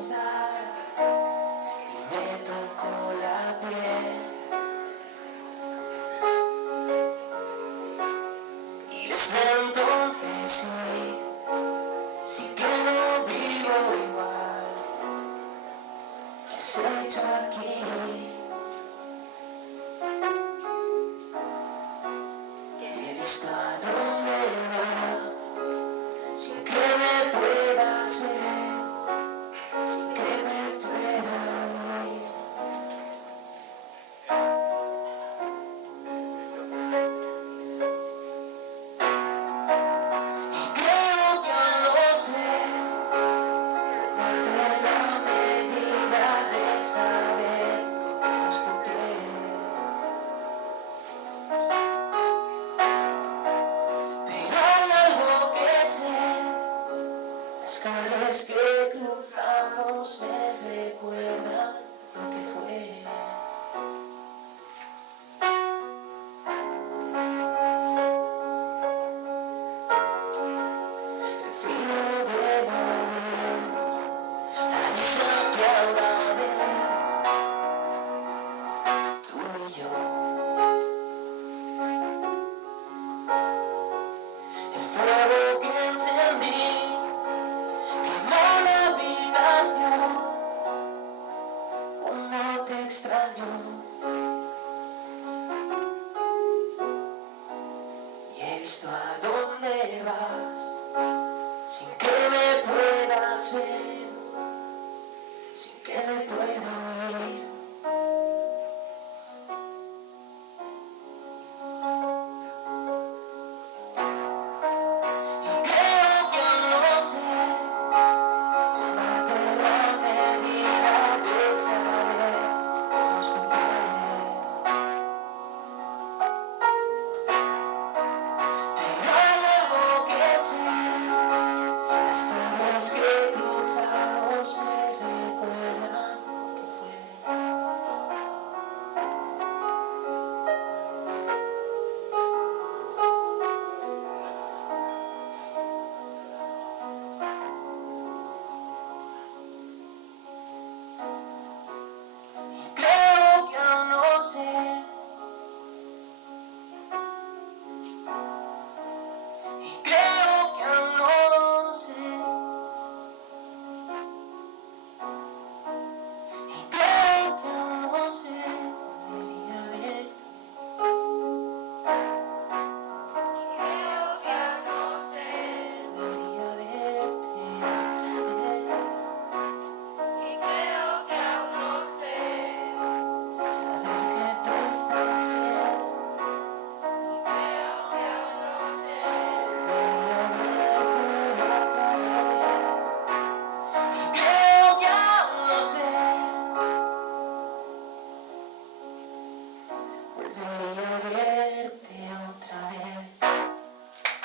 besar y me tocó la piel. Y desde entonces sí que no vivo igual. ¿Qué has hecho aquí? He visto a dónde vas sin que me puedas ver, sin que me pueda oír. Y creo que aún no sé tomarte la medida de saber cómo es tu piel. Pero hay algo que sé, las calles que cruzamos me recuerdan lo que fue. El frío de la ayer, la risa que ahora ves, tú y yo. El fuego que encendí quemó la habitación. Cómo te extraño. Y he visto